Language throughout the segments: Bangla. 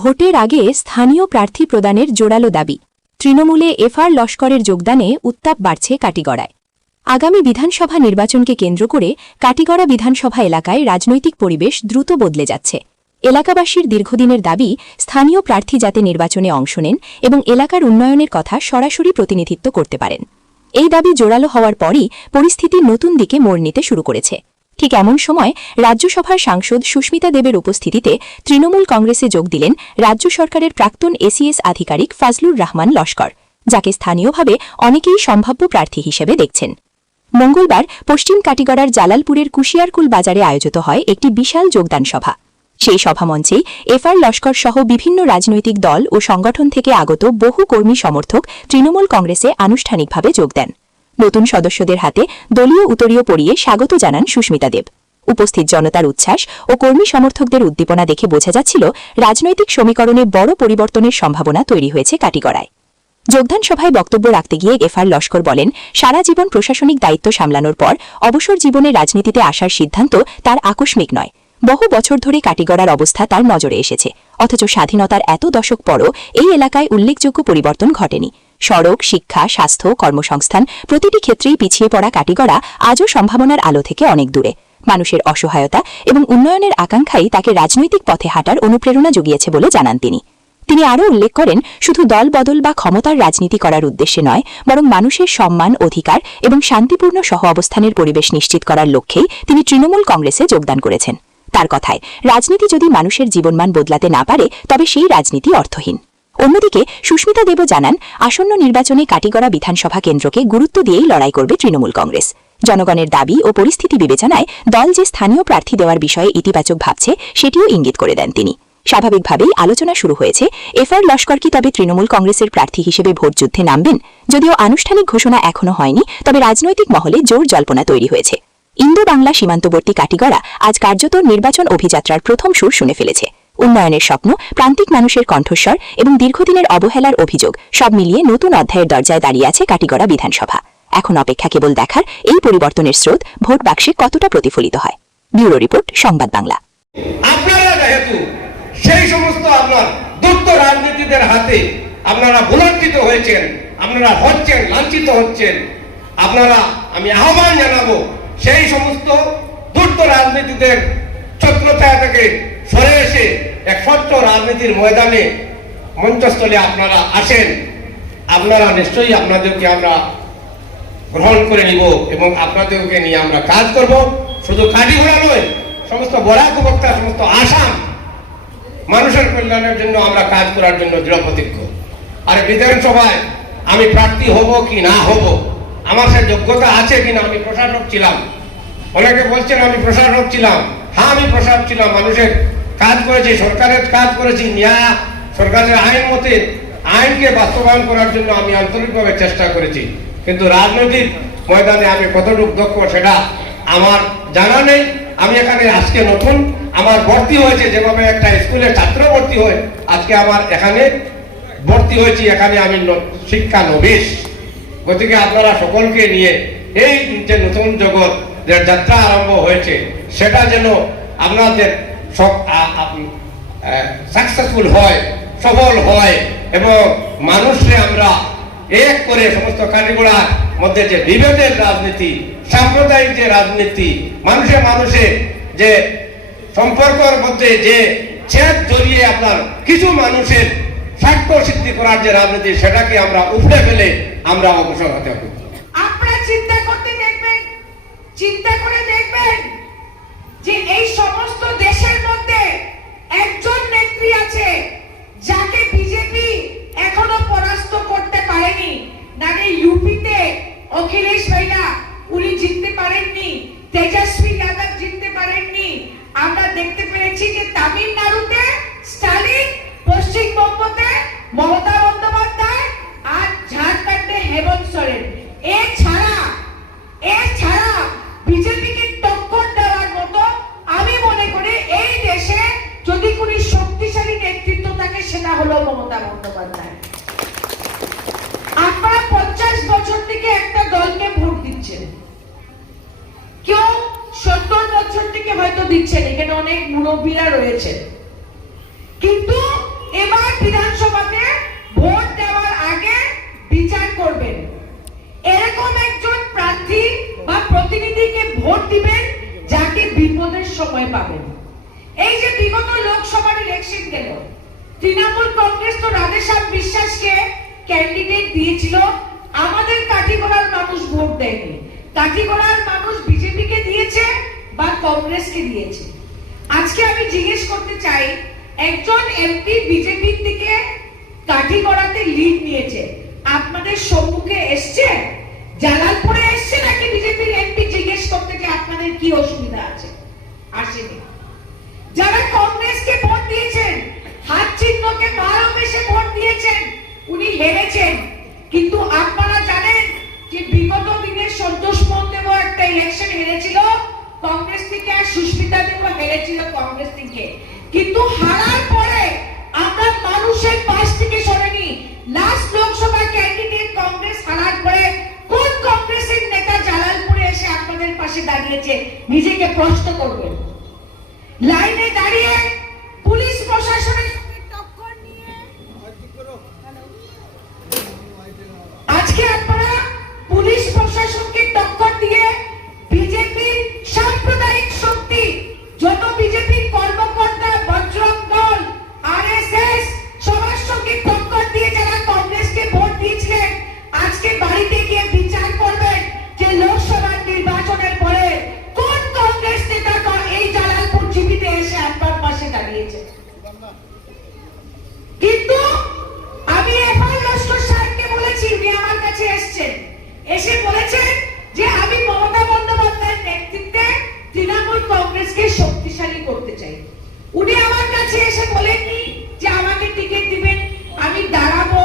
ভোটের আগে স্থানীয় প্রার্থী প্রদানের জোরালো দাবি। তৃণমূলে এফআর লস্করের যোগদানে উত্তাপ বাড়ছে কাটিগড়ায়। আগামী বিধানসভা নির্বাচনকে কেন্দ্র করে কাটিগড়া বিধানসভা এলাকায় রাজনৈতিক পরিবেশ দ্রুত বদলে যাচ্ছে। এলাকাবাসীর দীর্ঘদিনের দাবি স্থানীয় প্রার্থী যাতে নির্বাচনে অংশ নেন এবং এলাকার উন্নয়নের কথা সরাসরি প্রতিনিধিত্ব করতে পারেন। এই দাবি জোরালো হওয়ার পরই পরিস্থিতি নতুন দিকে মোড় নিতে শুরু করেছে। ঠিক এমন সময় রাজ্যসভার সাংসদ সুস্মিতা দেবের উপস্থিতিতে তৃণমূল কংগ্রেসে যোগ দিলেন রাজ্য সরকারের প্রাক্তন এসিএস আধিকারিক ফাজলুর রহমান লস্কর, যাকে স্থানীয়ভাবে অনেকেই সম্ভাব্য প্রার্থী হিসেবে দেখছেন। মঙ্গলবার পশ্চিম কাটিগড়ার জালালপুরের কুশিয়ারকুল বাজারে আয়োজিত হয় একটি বিশাল যোগদান সভা। সেই সভামঞ্চেই এফআর লস্কর সহ বিভিন্ন রাজনৈতিক দল ও সংগঠন থেকে আগত বহু কর্মী সমর্থক তৃণমূল কংগ্রেসে আনুষ্ঠানিকভাবে যোগ দেন। নতুন সদস্যদের হাতে দলীয় উত্তরীয় পরিয়ে স্বাগত জানান সুস্মিতা দেব। উপস্থিত জনতার উচ্ছ্বাস ও কর্মী সমর্থকদের উদ্দীপনা দেখে বোঝা যাচ্ছিল রাজনৈতিক সমীকরণে বড় পরিবর্তনের সম্ভাবনা তৈরি হয়েছে কাটিগড়ায়। যোগদান সভায় বক্তব্য রাখতে গিয়ে এফআর লস্কর বলেন, সারা জীবন প্রশাসনিক দায়িত্ব সামলানোর পর অবসর জীবনে রাজনীতিতে আসার সিদ্ধান্ত তার আকস্মিক নয়। বহু বছর ধরে কাটিগড়ার অবস্থা তার নজরে এসেছে, অথচ স্বাধীনতার এত দশক পরও এই এলাকায় উল্লেখযোগ্য পরিবর্তন ঘটেনি। সড়ক, শিক্ষা, স্বাস্থ্য, কর্মসংস্থান প্রতিটি ক্ষেত্রেই পিছিয়ে পড়া কাটিগড়া আজও সম্ভাবনার আলো থেকে অনেক দূরে। মানুষের অসহায়তা এবং উন্নয়নের আকাঙ্ক্ষাই তাকে রাজনৈতিক পথে হাঁটার অনুপ্রেরণা জুগিয়েছে বলে জানান তিনি আরও উল্লেখ করেন, শুধু দল বদল বা ক্ষমতার রাজনীতি করার উদ্দেশ্যে নয়, বরং মানুষের সম্মান, অধিকার এবং শান্তিপূর্ণ সহ অবস্থানের পরিবেশ নিশ্চিত করার লক্ষ্যেই তিনি তৃণমূল কংগ্রেসে যোগদান করেছেন। তার কথায়, রাজনীতি যদি মানুষের জীবনমান বদলাতে না পারে তবে সেই রাজনীতি অর্থহীন। অন্যদিকে সুস্মিতা দেবও জানান, আসন্ন নির্বাচনে কাটিগড়া বিধানসভা কেন্দ্রকে গুরুত্ব দিয়েই লড়াই করবে তৃণমূল কংগ্রেস। জনগণের দাবি ও পরিস্থিতি বিবেচনায় দল যে স্থানীয় প্রার্থী দেওয়ার বিষয়ে ইতিবাচক ভাবছে সেটিও ইঙ্গিত করে দেন তিনি। স্বাভাবিকভাবেই আলোচনা শুরু হয়েছে, এফআর লস্কর কি তবে তৃণমূল কংগ্রেসের প্রার্থী হিসেবে ভোটযুদ্ধে নামবেন? যদিও আনুষ্ঠানিক ঘোষণা এখনো হয়নি, তবে রাজনৈতিক মহলে জোর জল্পনা তৈরি হয়েছে। ইন্দো বাংলা সীমান্তবর্তী কাটিগড়া আজ কার্যত নির্বাচন অভিযাত্রার প্রথম সুর শুনে ফেলেছে। উন্নয়নের স্বপ্ন, প্রান্তিক মানুষের কণ্ঠস্বর এবং দীর্ঘদিনের অবহেলার অভিযোগ সব মিলিয়ে নতুন অধ্যায়ের দরজায় দাঁড়িয়ে আছে কাটিগড়া বিধানসভা। এখন অপেক্ষা কেবল দেখার এই পরিবর্তনের স্রোত ভোট বাক্সে কতটা প্রতিফলিত হয়। ব্যুরো রিপোর্ট, সংবাদ বাংলা। আপনারা যেহেতু সেই সমস্ত আপনার দুষ্ট রাজনীতিদের হাতে আপনারা ভুলান্তিত হয়েছেন, আপনারা হচ্ছেন, লাঞ্ছিত হচ্ছেন, আপনারা আমি আহ্বান জানাবো সেই সমস্ত দুষ্ট রাজনীতিদের ছত্রছায়া থেকে সরে এসে এক স্বচ্ছ রাজনীতির ময়দানে মঞ্চস্থলে আপনারা আসেন। আপনারা নিশ্চয়ই আপনাদেরকে আমরা গ্রহণ করে নিব এবং আপনাদেরকে নিয়ে আমরা কাজ করব। শুধু কাটিগড়া নয়, সমস্ত বরাক উপত্যকা, সমস্ত আসাম মানুষের কল্যাণের জন্য আমরা কাজ করার জন্য দৃঢ় প্রতিজ্ঞ। আর বিধানসভায় আমি প্রার্থী হব কি না হব, আমার সে যোগ্যতা আছে কিনা। আমি প্রশাসক ছিলাম, অনেকে বলছেন আমি প্রশাসক ছিলাম। হ্যাঁ, আমি প্রশাসক ছিলাম, মানুষের কাজ করেছি, সরকারের কাজ করেছি, ন্যায় সরকারের আইন মতে আইনকে বাস্তবায়ন করার জন্য আমি আন্তরিকভাবে চেষ্টা করেছি। কিন্তু রাজনৈতিক ময়দানে আমি কতটুকু দক্ষ সেটা আমার জানা নেই। আমি এখানে আজকে নতুন, আমার ভর্তি হয়েছে যেভাবে একটা স্কুলে ছাত্র ভর্তি হয়, আজকে আমার এখানে ভর্তি হয়েছি, এখানে আমি শিক্ষা নবিশ। গতিকে আপনারা সকলকে নিয়ে এই যে নতুন জগৎ যে যাত্রা আরম্ভ হয়েছে সেটা যেন আপনাদের সাকসেসফুল হয়, সফল হয় এবং মানুষকে আমরা এক করে সমস্ত কাটিগড়ার মধ্যে যে বিভেদের রাজনীতি, সাম্প্রদায়িক যে রাজনীতি, মানুষে মানুষে যে সম্পর্কের মধ্যে যে ছেদ জড়িয়ে আপনার কিছু মানুষের স্বার্থ সিদ্ধি করার যে রাজনীতি, সেটাকে আমরা উপড়ে ফেলে আমরা অগ্রসর হতে হবে। আপনারা চিন্তা করে দেখবেন যে এই সমস্ত দেশের মধ্যে একজন নেত্রী আছে যাকে বিজেপি এখনো পরাস্ত করতে পারেনি। নাকি ইউপিতে অখিলেশ ভাইয়া উনি জিততে পারেননি, তেজস্বী যাদব জিততে পারেননি। আমরা দেখতে পেরেছি যে তামিলনাড়ুতে স্টালিন, পশ্চিমবঙ্গতে মমতা বন্দ্যোপাধ্যায় আর ঝাড়খণ্ডে হেমন্ত সোরেন। এছাড়া বিজেপিকে টক্কর দেওয়ার মতো আমি মনে করি এই দেশে যদি কোনো শক্তিশালী নেতৃত্ব থাকে সেটা হলো মমতা বন্দ্যোপাধ্যায়। আপনারা 50 বছর থেকে একটা দলকে ভোট দিচ্ছেন, কেউ 70 বছর থেকে হয়তো দিচ্ছেন, এখানে অনেক মুরব্বীরা রয়েছে। কিন্তু বিধানসভাতে ভোট দেওয়ার আগে বিচার করবেন। এরকম একজন প্রার্থী বা প্রতিনিধিকে ভোট দিবেন যাকে বিপদের সময় পাবেন। এই যে বিগত লোকসভার ইলেকশন গেল, তৃণমূল কংগ্রেস তো রাধেশ্যাম বিশ্বাসকে ক্যান্ডিডেট দিয়েছিল, আমাদের কাঠিগড়ার মানুষ ভোট দেয়নি। কাঠিগড়ার মানুষ বিজেপিকে দিয়েছে বা কংগ্রেসকে দিয়েছে। আজকে আমি জিজ্ঞেস করতে চাই, একজন এমপি বিজেপি থেকে কাঠিগড়াতে লিড নিয়েছে, আপনাদের সম্মুখে এসছে, জালালপুরে এসছে নাকি বিজেপির এমপি জিজ্ঞেস করতে যে আপনাদের কি অসুবিধা আছে? আসেনি। যারা কংগ্রেসকে ভোট দিয়েছেন, হাত চিহ্নকে ভালোবেসে ভোট দিয়েছেন, উনি হেরেছেন। কিন্তু আপনারা জানেন যে বিগত দিনে সন্তোষ মন্দেও একটা ইলেকশন হেরেছিল কংগ্রেস থেকে, আর সুস্মিতা দেবও হেরেছিল কংগ্রেস থেকে। কিন্তু হারার পরে আমরা মানুষের পাশ থেকে সরেনি। লাস্ট লোকসভা ক্যান্ডিডেট কংগ্রেস হারার পরে কোন কংগ্রেসের নেতা জালালপুরে এসে আপনাদের পাশে দাঁড়িয়েছে? নিজেকে প্রশ্ন করবেন। লাইনে দাঁড়িয়ে পুলিশ প্রশাসনের সঙ্গে টক্কর নিয়ে আজকে আপনারা পুলিশ প্রশাসনকে টক্কর দিয়ে বিজেপির সাম্প্রদায়িক শক্তি, যত বিজেপির কর্মকর্তা, বজরং দল, আরএসএস সবার সঙ্গে টক্কর দিয়ে যারা কংগ্রেসকে ভোট দিয়েছিলেন, আজকে বাড়িতে গিয়ে বিচার করবেন যে লোকসভা নির্বাচনের পরে কোন কংগ্রেস নেতা এই জালালপুর জীবিতে এসে আপনার পাশে দাঁড়িয়েছে। কিন্তু আমি এফআর লস্কর সাহেবকে বলেছি, উনি আমার কাছে এসেছেন, এসে বলেছেন যে আমি মমতা বন্দ্যোপাধ্যায়ের নেতৃত্বে তৃণমূল কংগ্রেসকে শক্তিশালী করতে চাই। উনি আমার কাছে এসে বলেননি যে আমাকে টিকিট দিবেন, আমি দাঁড়াবো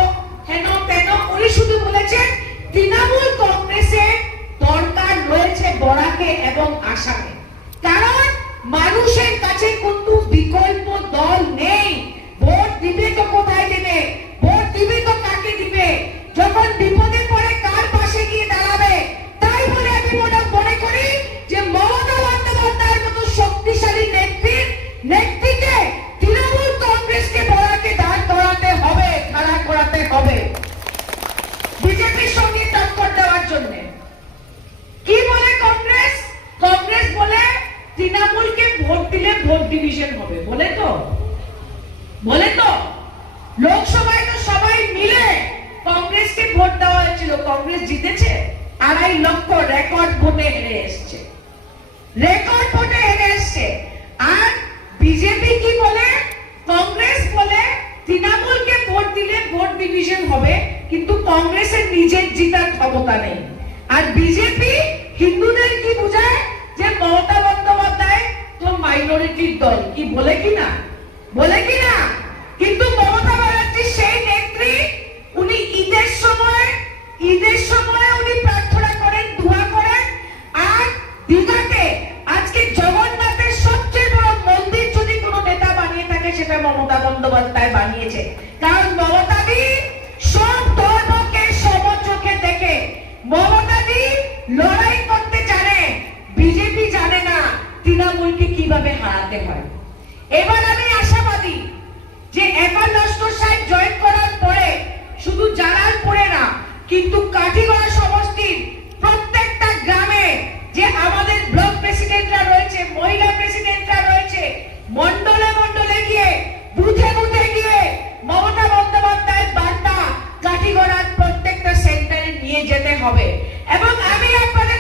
হেন তেন। উনি শুধু বলেছেন তৃণমূল কংগ্রেসে দরকার রয়েছে বরাকে এবং আসামে, কারণ মানুষের কাছে কোনো বিকল্প দল নেই। ভোট দিবে তো কোথায় দেবে? ভোট দিবে তো কাকে দিবে? যখন বিপদে পড়ে কার পাশে গিয়ে দাঁড়াবে? তাই বলে আমি মনে করি যে মমতা বন্দ্যোপাধ্যায়ের মতো শক্তিশালী নেতৃত্বে তৃণমূল কংগ্রেসকে বরাকে দাঁড় করাতে হবে, খাড়া করাতে হবে বিজেপির সঙ্গে টক্কর দেওয়ার জন্য। কি বলে কংগ্রেস? কংগ্রেস বলে তৃণমূলকে ভোট দিলে ভোট ডিভিশন হবে, বলে তো লোকসভায় তো সবাই মিলে কংগ্রেসকে ভোট দেওয়া হয়েছিল, কংগ্রেস জিতেছে 2.5 লক্ষ রেকর্ড ভোটে হেরে এসছে, আর বিজেপি কি বলে? কংগ্রেস বলে তৃণমূলকে ভোট দিলে ভোট ডিভিশন হবে, কিন্তু কংগ্রেসের নিজের জিতার ক্ষমতা নেই। আর বিজেপি হিন্দুদের কি বোঝায় যে মমতা বন্দ্যোপাধ্যায় তো মাইনরিটির দল, কি বলে কিনা? কিন্তু মমতা ব্যানার্জি সেই নেত্রী, উনি ঈদের সময় উনি প্রার্থনা করেন, দোয়া করেন। আর দীঘাতে আজকে জগন্নাথের সবচেয়ে বড় মন্দির যদি কোনো নেতা বানিয়ে থাকে, সেটা মমতা বন্দ্যোপাধ্যায় বানিয়েছে। কারণ মমতাদি সব ধর্মকে সমচোখে দেখে, মমতাদি লড়াই করতে জানে, বিজেপি জানে না তৃণমূলকে কিভাবে হারাতে হয়। এবার আমি আশাবাদী যে এফআর লস্কর সাহেব জয়েন করার পরে শুধু জালালপুরে না, কিন্তু কাঠিগড়া সমষ্টির প্রত্যেকটা গ্রামে যে আমাদের ব্লক প্রেসিডেন্টরা রয়েছে, মহিলা প্রেসিডেন্টরা রয়েছে, মন্ডলে গিয়ে বুথে গিয়ে মমতা বন্দ্যোপাধ্যায়ের বার্তা কাঠিগড়ার প্রত্যেকটা সেন্টারে নিয়ে যেতে হবে। এবং আমি আপনাদের